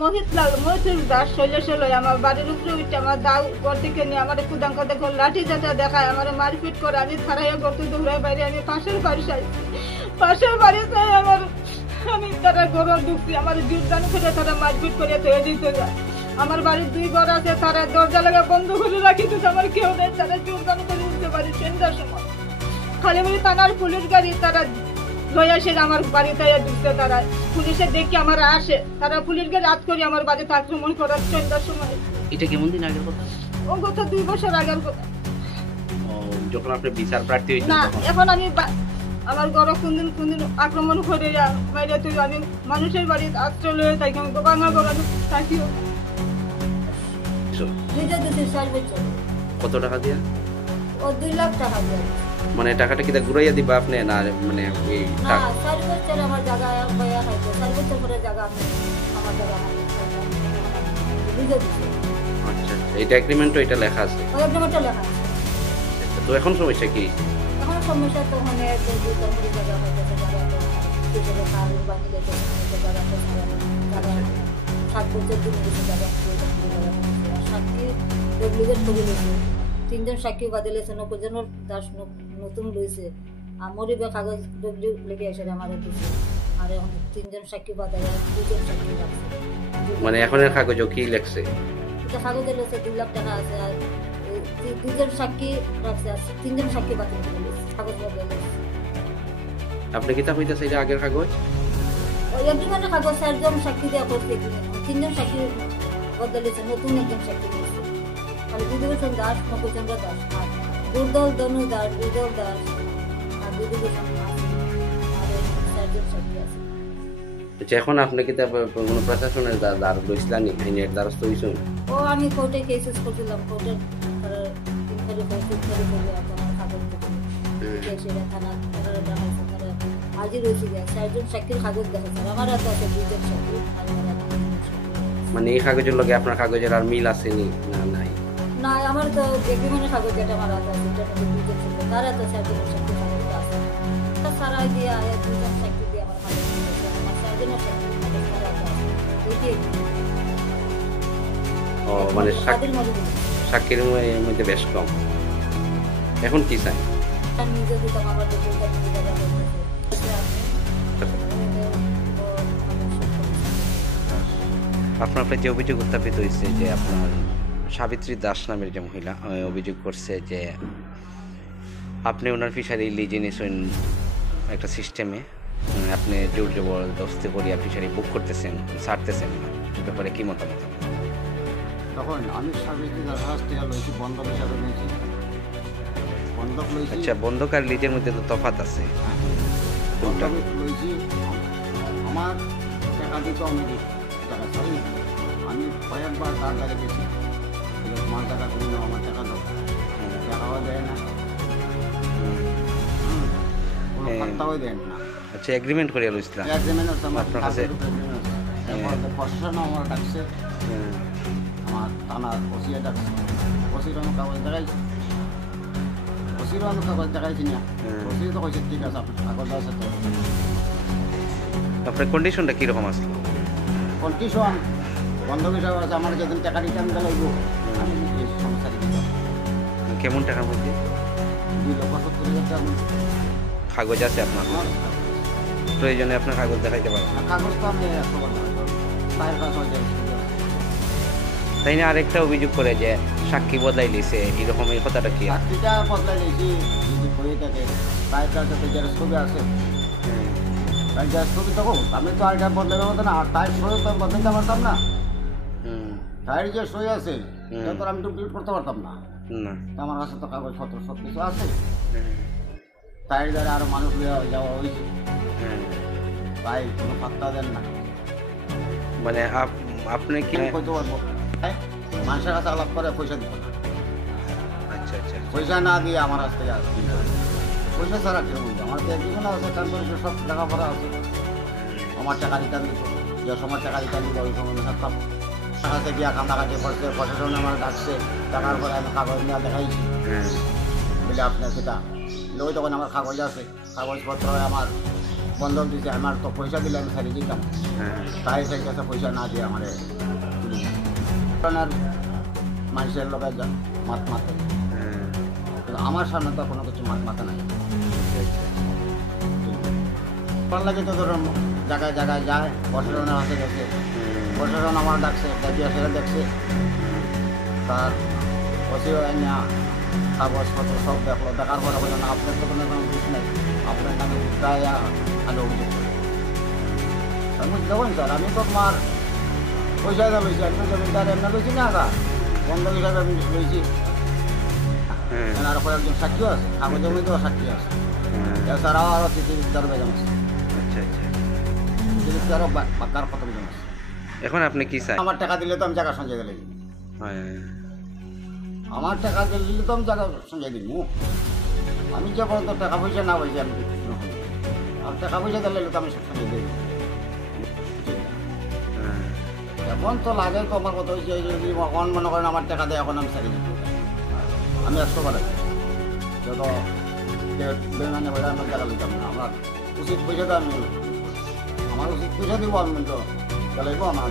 মহিতুল দাস শৈলেশ্বর আমার বাড়ির উপরে উঠে আমার দাও ঘর থেকে নিয়ে আমার কুদাঙ্ক দেখো লাঠি চাটা দেখায় আমার মারপিট করে আমি থানায় করতে দৌড়ায় বাইরে আমি পাশের বাড়ি চাইছি পাশের বাড়ি চাই আমি তারা গরম ঢুকছি আমার জোরদান করে তারা মারপিট করে তৈরি দিতে যায় আমার বাড়ির 2 ঘর আছে তারা দরজা লাগা বন্ধ করে রাখি তো আমার কেউ নেই তারা জোরদান করে উঠতে পারি সন্ধ্যার সময় খালি বলি থানার পুলিশ গাড়ি তারা লয়ে আসে আমার বাড়িতে ঢুকছে তারা পুলিশে দেখে আমার আসে তারা পুলিশকে রাত করে আমার বাড়িতে আক্রমণ করার সন্ধ্যার সময়। এটা কেমন দিন আগের কথা? ও গত 2 বছর আগের কথা। যখন আপনি বিচার প্রার্থী হয়েছেন না এখন আমি আমার ঘরে কোনদিন আক্রমণ করে বাইরে তুই আমি মানুষের বাড়িতে আশ্রয় লয়ে থাকি আমি বাংলা বলানো থাকিও কত টাকা দিয়া? ও 2 লাখ টাকা দিয়া। মানে টাকাটা কি ঘুরাইয়া দিবা আপনি না মানে এই টাকা? না 4 বছর আমার জায়গা বয়া খাইতো 4 বছর পরে জায়গা আমার জায়গা বুঝে দিছি। আচ্ছা এটা এগ্রিমেন্ট এটা লেখা আছে? ওই এগ্রিমেন্টে লেখা আছে। তো এখন সমস্যা কি? এখন সমস্যা তো মানে যে কমিটি জায়গা হইছে জায়গা তো কিছু কাজ বাকি যেতে জায়গা তো জায়গা 7 বছর দিন কিছু জায়গা সাক্ষী ডব্লিউজের করে নিয়েছে 3 জন সাক্ষী বাদলেছে 9 জনের দাস নতুন লইছে আমরি বে কাগজ ডব্লিউ লিখে এসে আমারে দিছে আর এখন 3 জন সাক্ষী বাদায় 2 জন সাক্ষী আছে মানে এখনের কাগজে কি লেখছে? এটা কাগজে লেখছে 2 লাখ টাকা আছে আর 2 জন সাক্ষী রাখছে আর 3 জন সাক্ষী বাতিল করে দিছে কাগজ বদলে আপনি কি তা কইতাছে এটা আগের কাগজ? ওই এগ্রিমেন্টে কাগজ 4 জন সাক্ষী দেয়া করতে 3 জন সাক্ষী বদলেছে নতুন একজন সাক্ষী দিয়েছে আর বিধুভূষণ দাস নবচন্দ্র দাস আর দুর্দল দনু দাস দুর্দল দাস আর বিধুভূষণ দাস আর 4 জন সাক্ষী আছে। আচ্ছা এখন আপনি কি তা কোনো প্রশাসনের দ্বার লইছিলেন আইনের দ্বারস্থ হইছেন? ও আমি কোর্টে কেসেস করছিলাম কোর্টের ইনকোয়ারি করে আমার কাগজ কেসের থানা তারা দেখাইছে তারা হাজির হয়েছে 4 জন সাক্ষীর কাগজ দেখাইছে আমার হাতে আছে 2 জন সাক্ষী মানে এই কাগজের লগে আপনার কাগজের আর মিল আছে নি না নাই? না আমার তো এগ্রিমেন্টের কাগজ যেটা আমার হাতে আছে এটা তো 2 জন সাক্ষী তারা তো 4 জন সাক্ষী কাগজ আছে তা সারা দিয়ে 2 জন সাক্ষী দিয়ে আমার কাগজ আমার 4 জন সাক্ষী কাগজ তারা আছে এইটাই। ও মানে সাক্ষীর মধ্যে বেশ কম। এখন কি চাই? নিজে দিতাম আমার আপনার যে অভিযোগ উত্থাপিত হয়েছে যে আপনার সাবিত্রী দাস নামের যে মহিলা অভিযোগ করছে যে আপনি ওনার ফিশারি লিজে নিয়েছেন একটা সিস্টেমে আপনি জোর জবরদস্তি করিয়া ফিশারি বুক করতেছেন ছাড়তেছেন না এ ব্যাপারে কি মতামত? তখন আমি সাবিত্রী দাস থেকে লইছি বন্ধক হিসাবে নিয়েছি বন্ধক লইছি। আচ্ছা বন্ধক আর লিজের মধ্যে তো তফাৎ আছে। বন্ধক লইছি আমার টাকা দিত আমি টাকা সরি আমি কয়েকবার তার দ্বারা গেছি তোমার টাকা করি না আমার টাকা দাও টাকাও দেয় না কোনো পাত্তাও দেন না। আচ্ছা এগ্রিমেন্ট করিয়া লইছিলাম এগ্রিমেন্ট আপনার কাছে প্রশাসন আমার ডাকছে আমার থানার ওসিয়া ডাকছে ওসির আমি কাগজ দেখাইছি ওসিরও আমি কাগজ দেখাইছি না ওসি তো কইছে ঠিক আছে আপনার কাগজ আছে তো। আপনার কন্ডিশনটা কীরকম আসলো? কন্ডিশন বন্ধক হিসাবে আছে আমার যেদিন টাকা রিটার্ন দিতে লাগবো আমি এই সমস্যা কেমন টাকার মধ্যে? 2,70,000 টাকা কাগজ আছে আপনার? প্রয়োজনে আপনার কাগজ দেখাইতে পারেন? কাগজ তো আমি তাই না আরেকটা অভিযোগ করে যে সাক্ষী বদলাই লিছে এরকম এই কথাটা কি? সাক্ষীটা বদলাই লিছি যদি বই থাকে তাই তার সাথে যারা ছবি আছে তাই যার ছবি তখন আমি তো আর এটা বদলাবে মতো না আর তাই সই তো বদলাতে পারতাম না তাই যে সই আছে এটা তো আমি ডুপ্লিকেট করতে পারতাম না আমার কাছে তো কাগজপত্র সব কিছু আছে তাই দ্বারা আরো মানুষ যাওয়া হয়েছে তাই কোনো পাত্তা দেন না। মানে আপনি কি কইতে পারবো মানুষের কাছে আলাপ করে পয়সা দিব না। আচ্ছা আচ্ছা পয়সা না দিয়ে আমার কাছ থেকে পয়সা ছাড়া কেউ বলবো আমার তো একদিন আছে কারণ সব টাকা ভরা আছে আমার টাকা রিটার্ন দিত যে সময় টাকা রিটার্ন দিল ওই সময় সব টাকাতে গিয়া কান্দাকাটি করছে প্রশাসন আমার ডাকছে টাকার পরে আমি কাগজ নিয়ে দেখাইছি বলে আপনার সেটা ওই তখন আমার কাগজ আছে কাগজপত্র আমার বন্ধক দিয়েছে, আমার তো পয়সা দিলে আমি ছাড়িয়ে দিতাম, হ্যাঁ তাই সেই কাছে পয়সা না দিয়ে আমার মানুষের লোক মাত মাতে, হ্যাঁ কিন্তু আমার সামনে তো কোনো কিছু মাত মাথা নাই। ভালো লাগে তো ধরুন জায়গায় জায়গায় যায়, প্রশাসনের হাতে গেছে, প্রশাসন আমার ডাকছে, ডাকিয়া সেটা দেখছে, তার ওসিও না কাগজপত্র সব দেখলো, দেখার পরে বলে না আপনার তো কোনো বুঝ নেই, আপনার নামে প্রায় আগে অভিযোগ করে। আমি বলছি দেখুন স্যার, আমি তো তোমার পয়সা লইছি, আমি তো জমিদার এমনি লইছি না আগা বন্ধক হিসাবে আমি লইছি, হ্যাঁ আর কয়েকজন সাক্ষীও আছে, কাগজের মধ্যেও সাক্ষী আছে, এছাড়াও আরও তিরিশ বেজন আছে, আচ্ছা আচ্ছা। তিরিশ আরও বাক্কার কতজন আছে। এখন আপনি কি চাই? আমার টাকা দিলে তো আমি জায়গা সঞ্চয় দিলে, হ্যাঁ আমার টাকা দিলে তো আমি জায়গা সঞ্চয় দিব, আমি যে পর্যন্ত টাকা পয়সা না পাইছি আমি আর টাকা পয়সা দিলে তো আমি সব সঞ্চয় দিই। হ্যাঁ এখন তো লাগে তো আমার কথা হয়েছে যদি এখন মনে করেন আমার টাকা দেয় এখন আমি ছাড়িয়ে দিতে আমি 100 বার যত বেমানে বেড়া আমি টাকা দিতাম না, আমার উচিত পয়সা তো আমি আমার উচিত পয়সা দিব আমি তো চালাইবো আমার